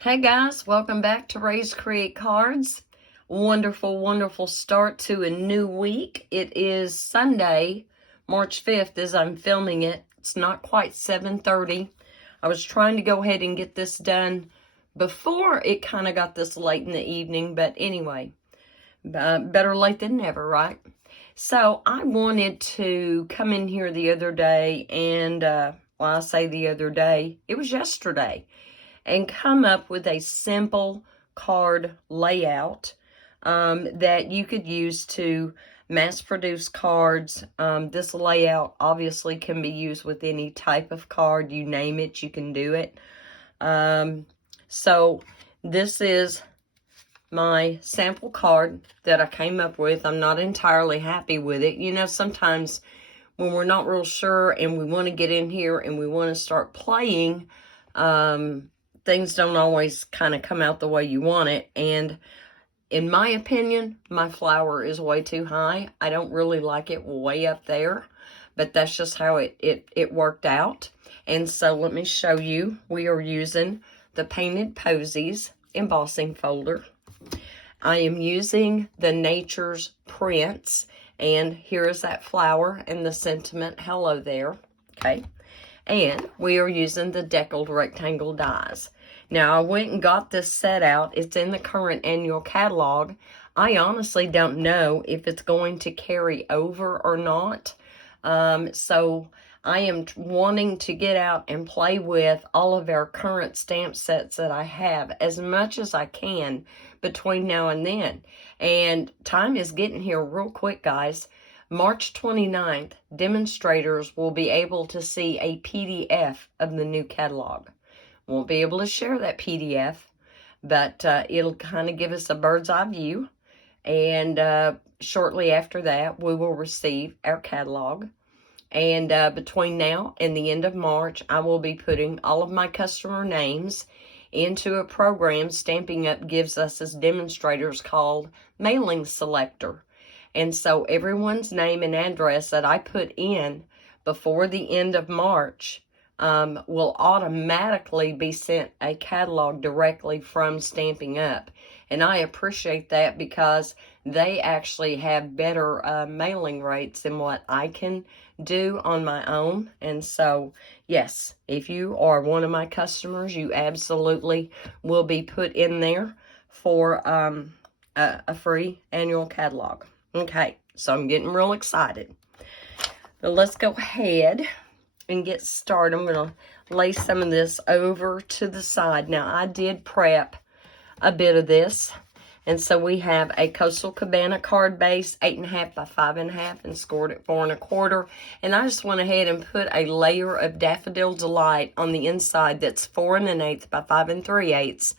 Hey guys, welcome back to Raise Create Cards. Wonderful, wonderful start to a new week. It is Sunday, March 5th as I'm filming it. It's not quite 7:30. I was trying to go ahead and get this done before it kind of got this late in the evening, but anyway, better late than never, right? So I wanted to come in here the other day and, I say the other day, it was yesterday, and come up with a simple card layout that you could use to mass produce cards. This layout obviously can be used with any type of card. You name it, you can do it. So this is my sample card that I came up with. I'm not entirely happy with it. You know, sometimes when we're not real sure and we want to get in here and we want to start playing, things don't always kind of come out the way you want it. And in my opinion, my flower is way too high. I don't really like it way up there, but that's just how it worked out. And so let me show you. We are using the Painted Posies embossing folder. I am using the Nature's Prints, and here is that flower and the sentiment hello there, okay? And we are using the Deckled Rectangle dies. Now, I went and got this set out. It's in the current annual catalog. I honestly don't know if it's going to carry over or not. So I am wanting to get out and play with all of our current stamp sets that I have as much as I can between now and then. And time is getting here real quick, guys. March 29th, demonstrators will be able to see a PDF of the new catalog. Won't be able to share that PDF, but it'll kind of give us a bird's eye view. And shortly after that, we will receive our catalog. And between now and the end of March, I will be putting all of my customer names into a program Stampin' Up! Gives us as demonstrators called Mailing Selector. And so everyone's name and address that I put in before the end of March will automatically be sent a catalog directly from Stampin' Up! And I appreciate that because they actually have better mailing rates than what I can do on my own. And so, yes, if you are one of my customers, you absolutely will be put in there for a free annual catalog. Okay, so I'm getting real excited. But let's go ahead and get started. I'm going to lay some of this over to the side. Now, I did prep a bit of this. And so we have a Coastal Cabana card base, 8.5 by 5.5, and scored at 4 1/4. And I just went ahead and put a layer of Daffodil Delight on the inside that's 4 1/8 by 5 3/8.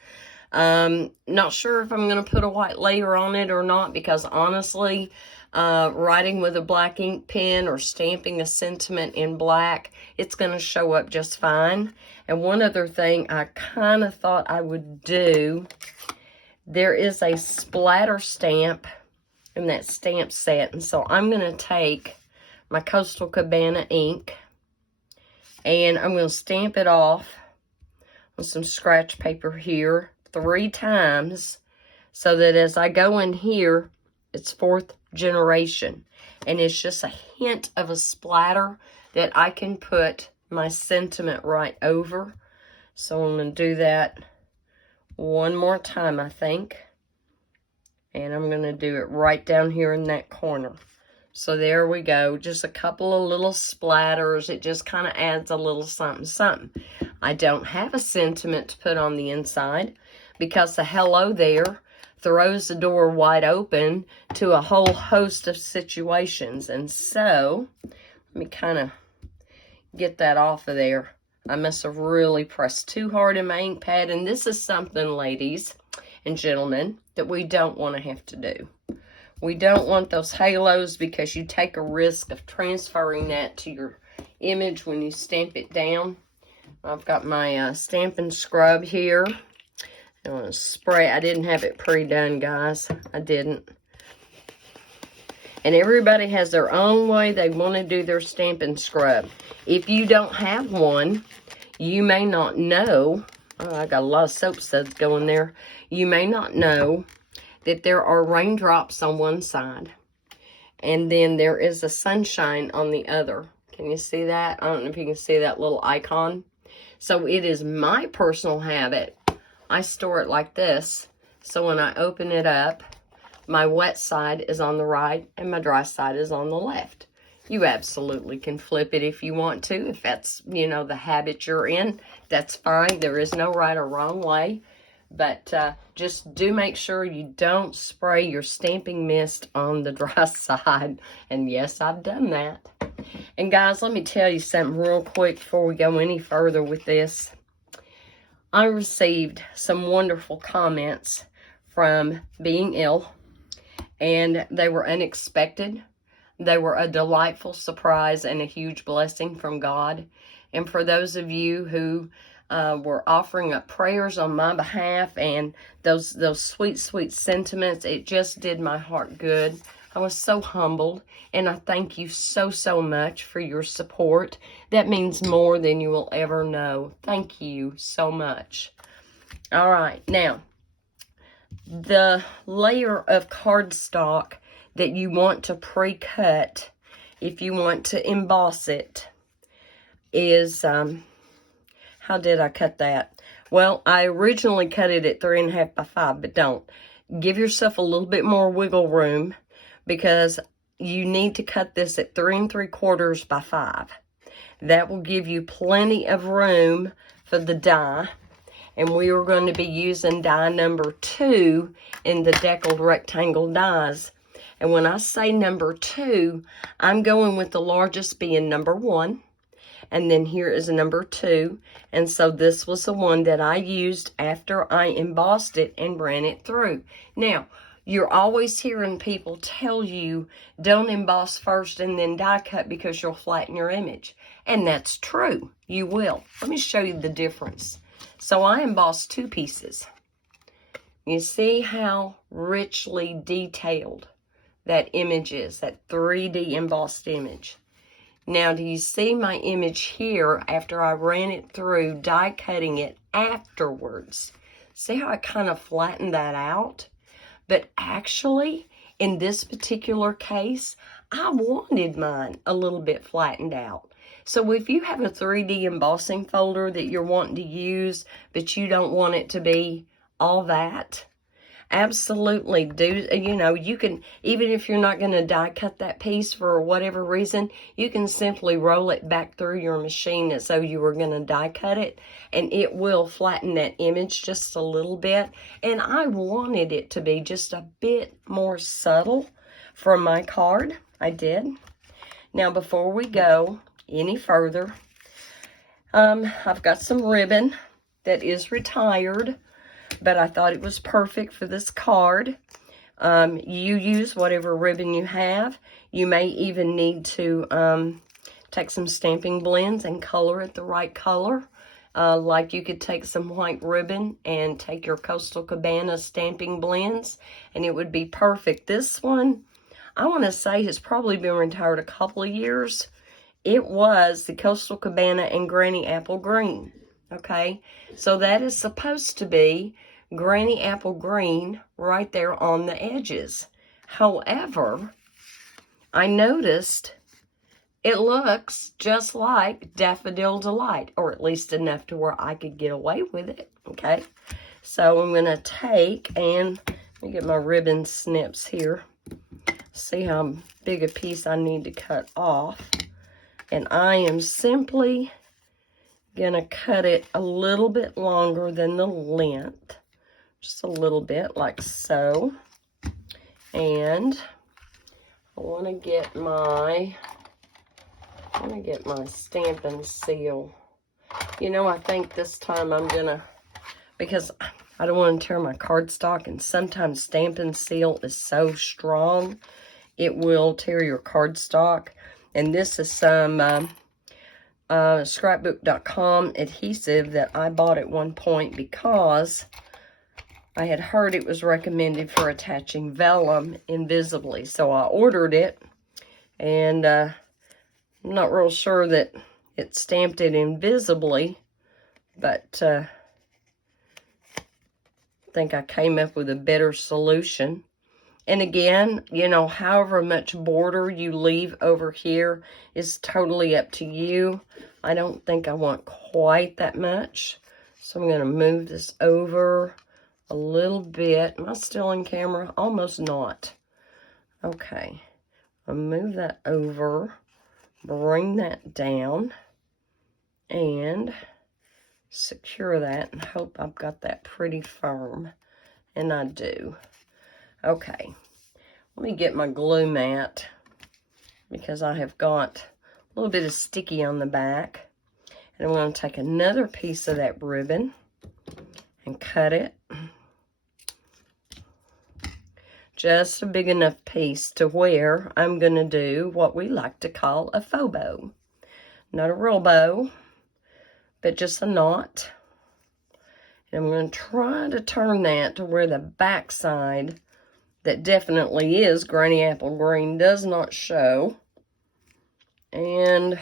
Not sure if I'm going to put a white layer on it or not, because honestly, writing with a black ink pen or stamping a sentiment in black, it's going to show up just fine. And one other thing I kind of thought I would do, there is a splatter stamp in that stamp set. And so I'm going to take my Coastal Cabana ink and I'm going to stamp it off on some scratch paper here 3 times so that as I go in here, it's 4th generation. And it's just a hint of a splatter that I can put my sentiment right over. So I'm going to do that one more time, I think. And I'm going to do it right down here in that corner. So there we go. Just a couple of little splatters. It just kind of adds a little something, something. I don't have a sentiment to put on the inside because the hello there throws the door wide open to a whole host of situations. And so, let me kind of get that off of there. I must have really pressed too hard in my ink pad. And this is something, ladies and gentlemen, that we don't want to have to do. We don't want those halos because you take a risk of transferring that to your image when you stamp it down. I've got my Stampin' Scrub here. I'm going to spray. I didn't have it pre-done, guys. I didn't. And everybody has their own way they want to do their Stampin' Scrub. If you don't have one, you may not know Oh, I got a lot of soap suds going there. You may not know that there are raindrops on one side, and then there is a sunshine on the other. Can you see that? I don't know if you can see that little icon. So it is my personal habit. I store it like this. So when I open it up, my wet side is on the right and my dry side is on the left. You absolutely can flip it if you want to. If that's, you know, the habit you're in, that's fine. There is no right or wrong way. But just do make sure you don't spray your stamping mist on the dry side. And yes, I've done that. And guys, let me tell you something real quick before we go any further with this. I received some wonderful comments from being ill, and they were unexpected. They were a delightful surprise and a huge blessing from God. And for those of you who were offering up prayers on my behalf and those sweet, sweet sentiments, it just did my heart good. I was so humbled, and I thank you so, so much for your support. That means more than you will ever know. Thank you so much. All right, now, the layer of cardstock that you want to pre-cut, if you want to emboss it, is, how did I cut that? Well, I originally cut it at 3.5 by 5, but don't. Give yourself a little bit more wiggle room, because you need to cut this at 3 3/4 by 5. That will give you plenty of room for the die. And we are going to be using die number 2 in the deckled rectangle dies. And when I say number 2, I'm going with the largest being number 1. And then here is a number 2. And so this was the one that I used after I embossed it and ran it through. Now, you're always hearing people tell you, don't emboss first and then die cut because you'll flatten your image. And that's true. You will. Let me show you the difference. So I embossed 2 pieces. You see how richly detailed that image is, that 3D embossed image. Now, do you see my image here after I ran it through, die cutting it afterwards? See how I kind of flattened that out? But actually, in this particular case, I wanted mine a little bit flattened out. So if you have a 3D embossing folder that you're wanting to use, but you don't want it to be all that, absolutely do, you know, you can, even if you're not going to die cut that piece for whatever reason, you can simply roll it back through your machine as though you were going to die cut it, and it will flatten that image just a little bit. And I wanted it to be just a bit more subtle from my card. I did. Now, before we go any further, I've got some ribbon that is retired, but I thought it was perfect for this card. You use whatever ribbon you have. You may even need to take some stamping blends and color it the right color. Like you could take some white ribbon and take your Coastal Cabana stamping blends, and it would be perfect. This one, I want to say, has probably been retired a couple of years. It was the Coastal Cabana and Granny Apple Green. Okay, so that is supposed to be Granny Apple Green right there on the edges. However, I noticed it looks just like Daffodil Delight, or at least enough to where I could get away with it. Okay, so I'm going to take and let me get my ribbon snips here. See how big a piece I need to cut off. And I am simply going to cut it a little bit longer than the length. Just a little bit, like so. And I want to get my stamp and seal. You know, I think this time I'm going to, because I don't want to tear my cardstock, and sometimes stamp and seal is so strong, it will tear your cardstock. And this is some scrapbook.com adhesive that I bought at one point because I had heard it was recommended for attaching vellum invisibly. So I ordered it, and I'm not real sure that it stamped it invisibly, but think I came up with a better solution. And again, you know, however much border you leave over here is totally up to you. I don't think I want quite that much. So I'm going to move this over a little bit. Am I still in camera? Almost not. Okay. I'll move that over, bring that down, and secure that, and hope I've got that pretty firm. And I do. Okay. Let me get my glue mat, because I have got a little bit of sticky on the back. And I'm going to take another piece of that ribbon and cut it. Just a big enough piece to where I'm going to do what we like to call a faux bow. Not a real bow, but just a knot. And I'm going to try to turn that to where the back side, that definitely is Granny Apple Green, does not show. And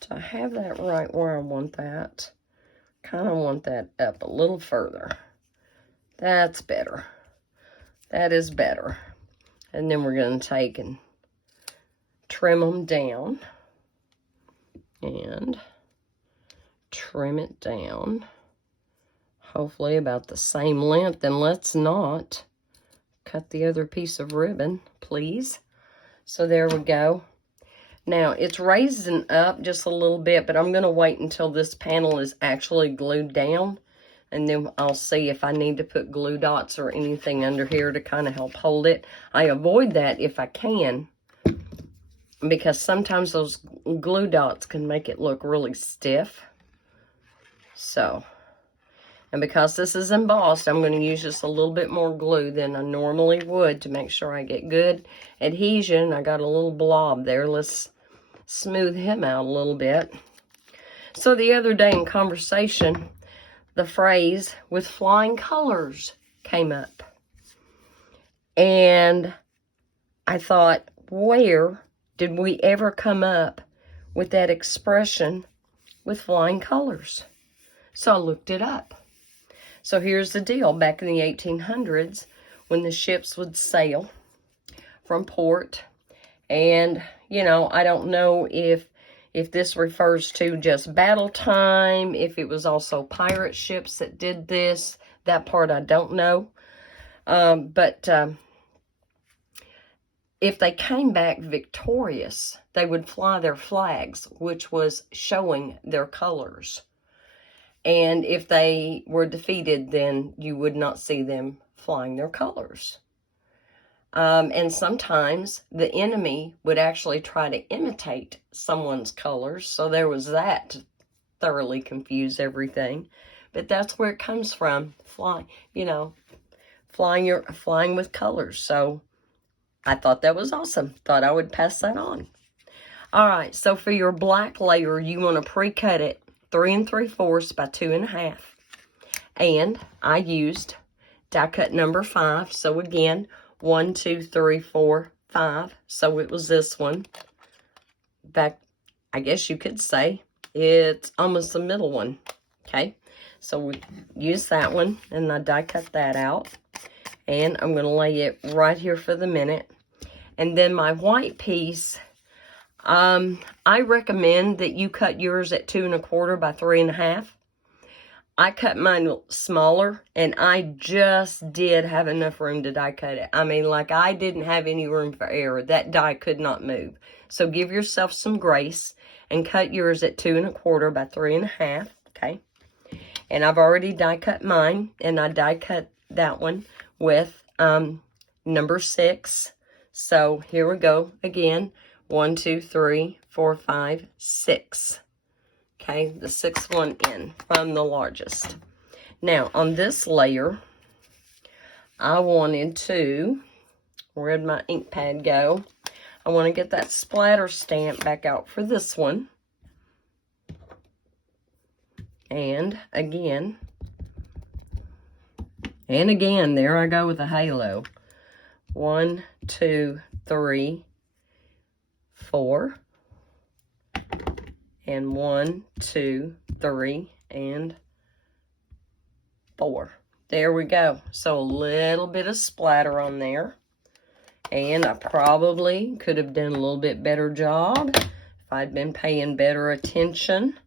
to have that right where I want that, kind of want that up a little further. That's better. That is better. And then we're going to take and trim them down. And trim it down. Hopefully about the same length. And let's not cut the other piece of ribbon, please. So there we go. Now, it's raising up just a little bit, but I'm going to wait until this panel is actually glued down. And then I'll see if I need to put glue dots or anything under here to kind of help hold it. I avoid that if I can, because sometimes those glue dots can make it look really stiff. So, and because this is embossed, I'm going to use just a little bit more glue than I normally would to make sure I get good adhesion. I got a little blob there. Let's smooth him out a little bit. So the other day in conversation, the phrase "with flying colors" came up. And I thought, where did we ever come up with that expression, with flying colors? So I looked it up. So here's the deal. Back in the 1800s, when the ships would sail from port, and, you know, I don't know if this refers to just battle time, if it was also pirate ships that did this. That part I don't know. But if they came back victorious, they would fly their flags, which was showing their colors. And if they were defeated, then you would not see them flying their colors. And sometimes the enemy would actually try to imitate someone's colors. So there was that to thoroughly confuse everything. But that's where it comes from. Flying, you know, flying with colors. So I thought that was awesome. Thought I would pass that on. All right, so for your black layer, you want to pre-cut it 3 3/4 by 2 1/2. And I used die cut number 5. So again, 1, 2, 3, 4, 5. So it was this one. In fact, I guess you could say it's almost the middle one. Okay, so we use that one, and I die cut that out. And I'm going to lay it right here for the minute. And then my white piece, I recommend that you cut yours at 2 1/4 by 3 1/2. I cut mine smaller, and I just did have enough room to die cut it. I mean, like, I didn't have any room for error. That die could not move. So give yourself some grace and cut yours at 2 1/4 by 3 1/2, okay? And I've already die cut mine, and I die cut that one with number 6. So here we go again. 1, 2, 3, 4, 5, 6. Okay, the 6th one in from the largest. Now, on this layer, I wanted to, where'd my ink pad go? I want to get that splatter stamp back out for this one. And again, there I go with a halo. 1, 2, 3, 4. And 1, 2, 3, and 4. There we go. So a little bit of splatter on there. And I probably could have done a little bit better job if I'd been paying better attention.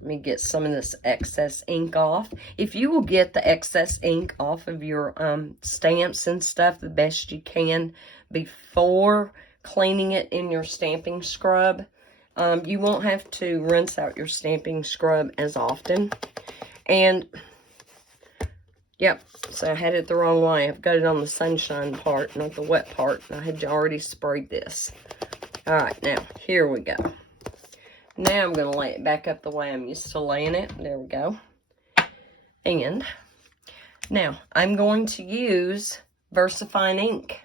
Let me get some of this excess ink off. If you will get the excess ink off of your stamps and stuff the best you can before cleaning it in your stamping scrub, you won't have to rinse out your stamping scrub as often. And, yep, so I had it the wrong way. I've got it on the sunshine part, not the wet part. I had already sprayed this. All right, now, here we go. Now I'm going to lay it back up the way I'm used to laying it. There we go. And now I'm going to use VersaFine ink.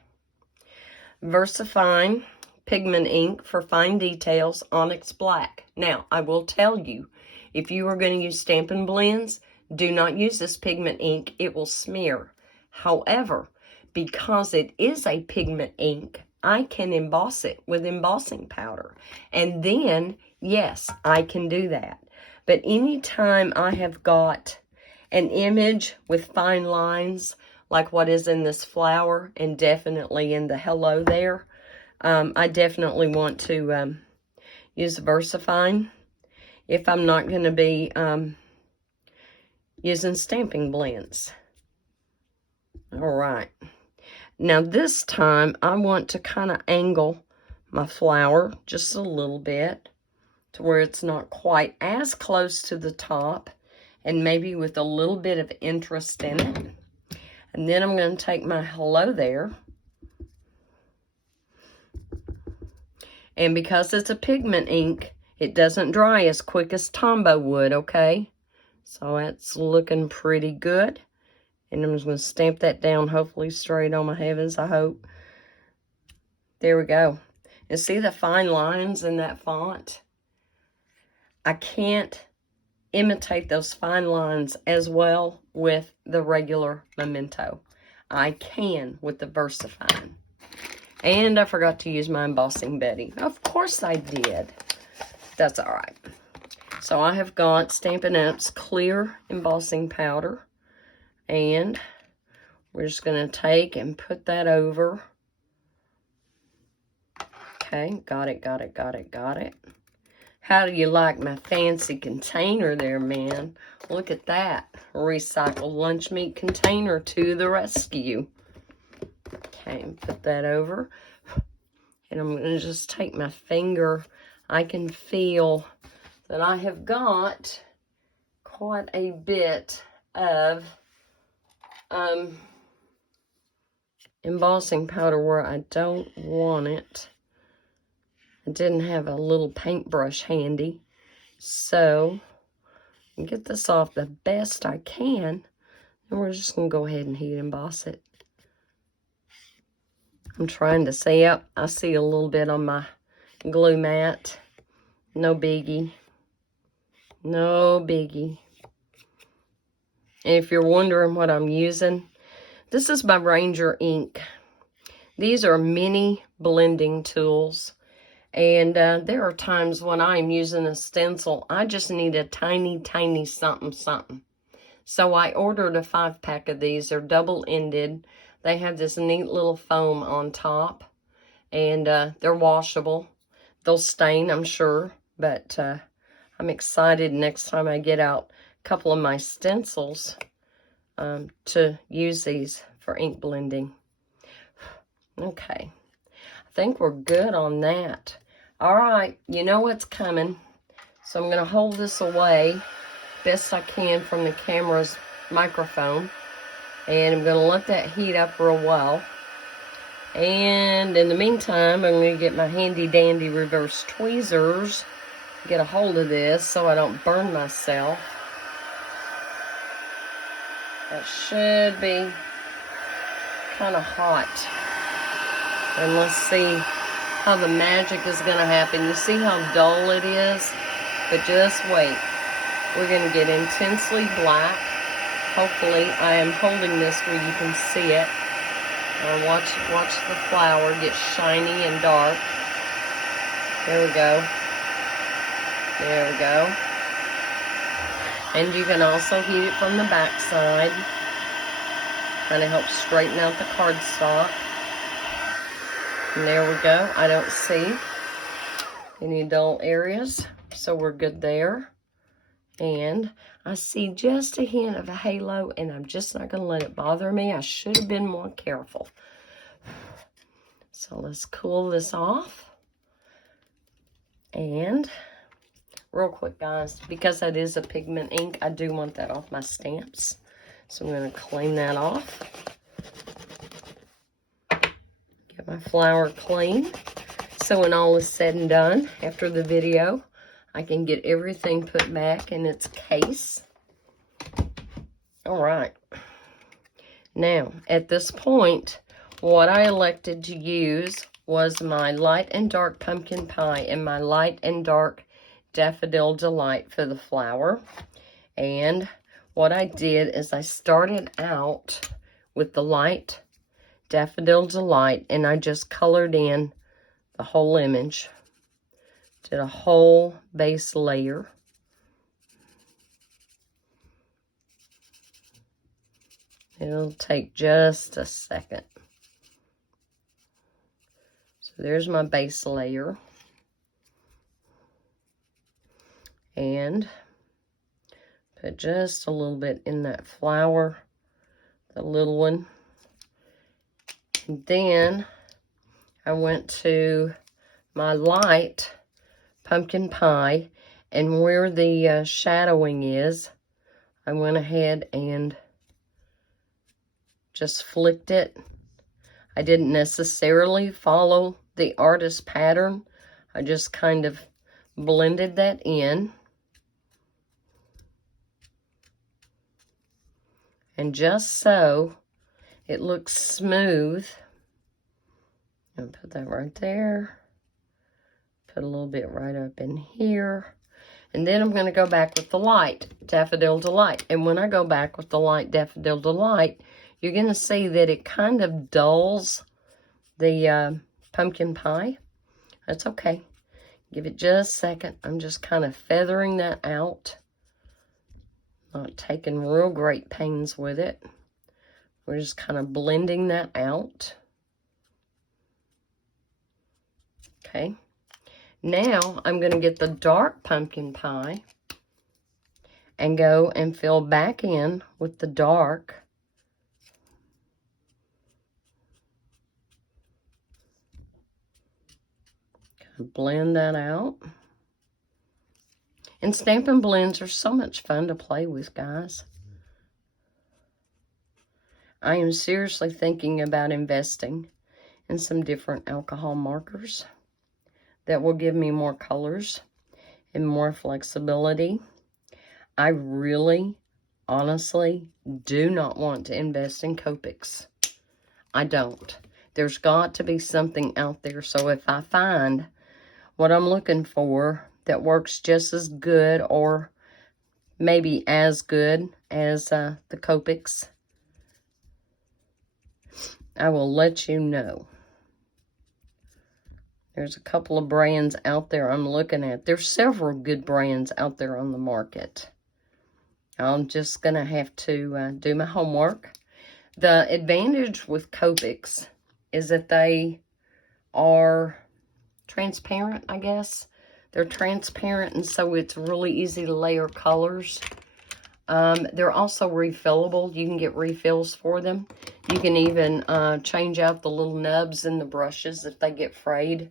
VersaFine pigment ink for fine details, Onyx Black. Now, I will tell you, if you are going to use Stampin' Blends, do not use this pigment ink. It will smear. However, because it is a pigment ink, I can emboss it with embossing powder. And then, yes, I can do that. But anytime I have got an image with fine lines, like what is in this flower, and definitely in the hello there, I definitely want to use VersaFine if I'm not going to be using Stampin' Blends. All right. Now this time I want to kind of angle my flower just a little bit to where it's not quite as close to the top, and maybe with a little bit of interest in it. And then I'm going to take my hello there. And because it's a pigment ink, it doesn't dry as quick as Tombow would, okay? So that's looking pretty good. And I'm just going to stamp that down, hopefully straight on my heavens, I hope. There we go. And see the fine lines in that font? I can't imitate those fine lines as well with the regular Memento. I can with the VersaFine. And I forgot to use my Embossing Betty. Of course I did. That's all right. So I have got Stampin' Up's clear embossing powder. And we're just going to take and put that over. Okay, got it, got it, got it, got it. How do you like my fancy container there, man? Look at that. Recycled lunch meat container to the rescue. Okay, put that over. And I'm going to just take my finger. I can feel that I have got quite a bit of embossing powder where I don't want it. I didn't have a little paintbrush handy, so get this off the best I can, and we're just going to go ahead and heat emboss it. I'm trying to see, yep, I see a little bit on my glue mat. No biggie. No biggie. And if you're wondering what I'm using, this is my Ranger ink. These are mini blending tools. And there are times when I'm using a stencil, I just need a tiny, tiny something, something. So I ordered a 5-pack of these. They're double-ended. They have this neat little foam on top. And they're washable. They'll stain, I'm sure. But I'm excited next time I get out a couple of my stencils to use these for ink blending. Okay. I think we're good on that. All right, you know what's coming. So I'm going to hold this away best I can from the camera's microphone. And I'm going to let that heat up for a while. And in the meantime, I'm going to get my handy dandy reverse tweezers. Get a hold of this so I don't burn myself. That should be kind of hot. And let's see how the magic is going to happen. You see how dull it is? But just wait. We're going to get intensely black. Hopefully, I am holding this where you can see it. Watch the flower get shiny and dark. There we go. There we go. And you can also heat it from the back side. Kind of helps straighten out the cardstock. And there we go. I don't see any dull areas, so we're good there. And I see just a hint of a halo, and I'm just not going to let it bother me. I should have been more careful. So let's cool this off. And real quick, guys, because that is a pigment ink, I do want that off my stamps. So I'm going to clean that off. Get my flower clean. So when all is said and done, after the video, I can get everything put back in its case. All right. Now, at this point, what I elected to use was my light and dark pumpkin pie and my light and dark daffodil delight for the flower. And what I did is I started out with the light daffodil delight, and I just colored in the whole image. Did a whole base layer. It'll take just a second. So there's my base layer. And put just a little bit in that flower, the little one. And then I went to my light pumpkin pie, and where the shadowing is, I went ahead and just flicked it. I didn't necessarily follow the artist pattern. I just kind of blended that in. And just so it looks smooth. I'll put that right there. Put a little bit right up in here. And then I'm going to go back with the light Daffodil Delight. And when I go back with the light Daffodil Delight, you're going to see that it kind of dulls the pumpkin pie. That's okay. Give it just a second. I'm just kind of feathering that out. Not taking real great pains with it. We're just kind of blending that out. Okay. Now I'm going to get the dark pumpkin pie and go and fill back in with the dark. Blend that out. And Stampin' Blends are so much fun to play with, guys. I am seriously thinking about investing in some different alcohol markers that will give me more colors and more flexibility. I really, honestly, do not want to invest in Copics. I don't. There's got to be something out there. So if I find what I'm looking for that works just as good or maybe as good as the Copics, I will let you know. There's a couple of brands out there I'm looking at. There's several good brands out there on the market. I'm just going to have to do my homework. The advantage with Copics is that they are transparent, I guess. They're transparent, and so it's really easy to layer colors. They're also refillable. You can get refills for them. You can even change out the little nubs in the brushes if they get frayed.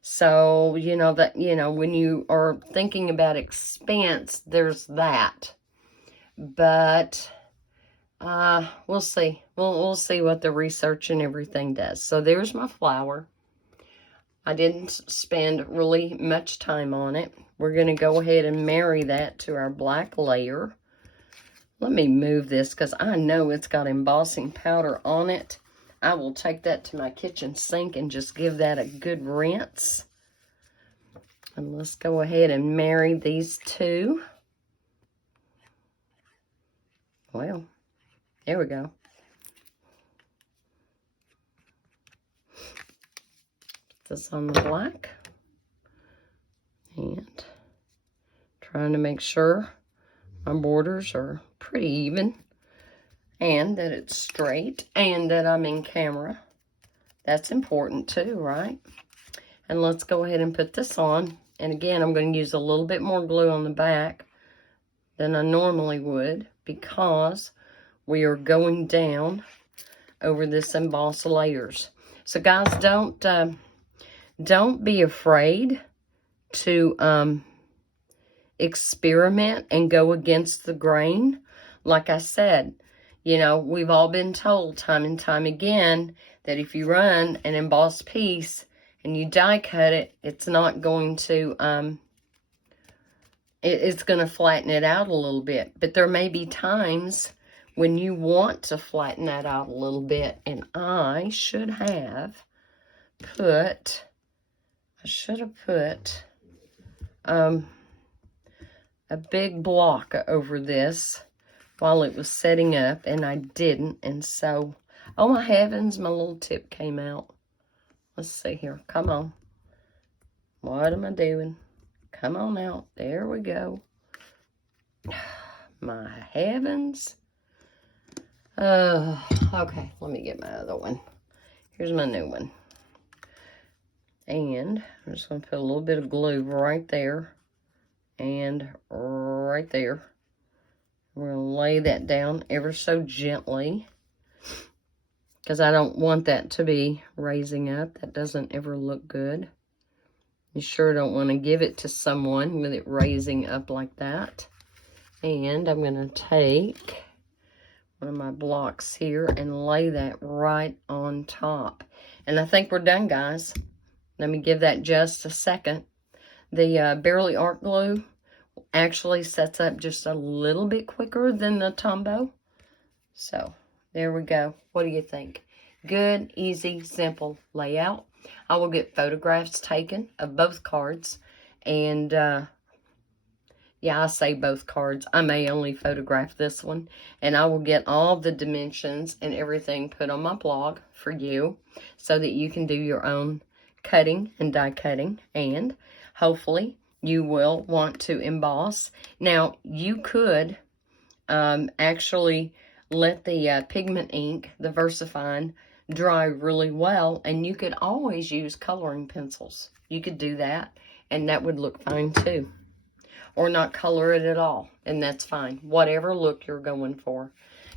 So, you know, when you are thinking about expense, there's that. But we'll see. We'll see what the research and everything does. So there's my flower. I didn't spend really much time on it. We're going to go ahead and marry that to our black layer. Let me move this because I know it's got embossing powder on it. I will take that to my kitchen sink and just give that a good rinse. And let's go ahead and marry these two. Well, there we go. This on the black, and trying to make sure my borders are pretty even. and that it's straight, and that I'm in camera. That's important too, right? And let's go ahead and put this on. And again, I'm going to use a little bit more glue on the back than I normally would, because we are going down over this embossed layers. So guys, don't be afraid to experiment and go against the grain. Like I said, you know, we've all been told time and time again that if you run an embossed piece and you die cut it, it's not going to, it's going to flatten it out a little bit. But there may be times when you want to flatten that out a little bit. And I should have put, a big block over this while it was setting up, and I didn't. And so, oh my heavens, my little tip came out. Let's see here. Come on. What am I doing? Come on out. There we go. My heavens. Okay, let me get my other one. Here's my new one. And I'm just going to put a little bit of glue right there and right there. We're going to lay that down ever so gently, because I don't want that to be raising up. That doesn't ever look good. You sure don't want to give it to someone with it raising up like that. And I'm going to take one of my blocks here and lay that right on top. And I think we're done, guys. Let me give that just a second. The Bearly Art Glue actually sets up just a little bit quicker than the Tombow. So, there we go. What do you think? Good, easy, simple layout. I will get photographs taken of both cards. And, yeah, I say both cards. I may only photograph this one. And I will get all the dimensions and everything put on my blog for you, so that you can do your own cutting and die cutting. And hopefully you will want to emboss. Now, you could actually let the pigment ink, the VersaFine, dry really well, and you could always use coloring pencils. You could do that, and that would look fine too. Or not color it at all, and that's fine. Whatever look you're going for.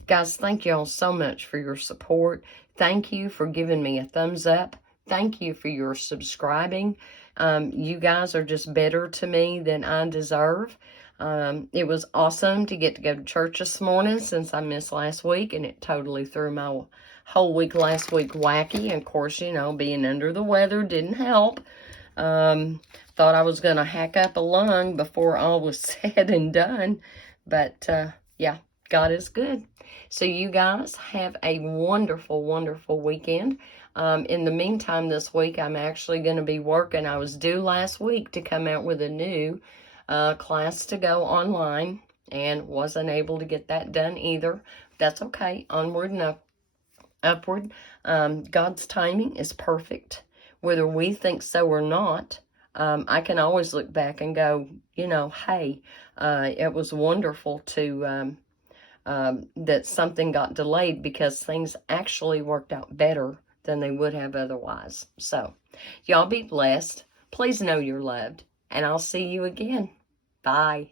Guys, thank y'all so much for your support. Thank you for giving me a thumbs up. Thank you for your subscribing. You guys are just better to me than I deserve. It was awesome to get to go to church this morning, since I missed last week, and it totally threw my whole week last week wacky. And of course, you know, being under the weather didn't help. Thought I was going to hack up a lung before all was said and done. But, yeah, God is good. So you guys have a wonderful, wonderful weekend. In the meantime, this week, I'm actually going to be working. I was due last week to come out with a new class to go online, and wasn't able to get that done either. That's okay. Onward and upward. God's timing is perfect. Whether we think so or not, I can always look back and go, you know, hey, it was wonderful to that something got delayed, because things actually worked out better than they would have otherwise. So, y'all be blessed. Please know you're loved, and I'll see you again. Bye.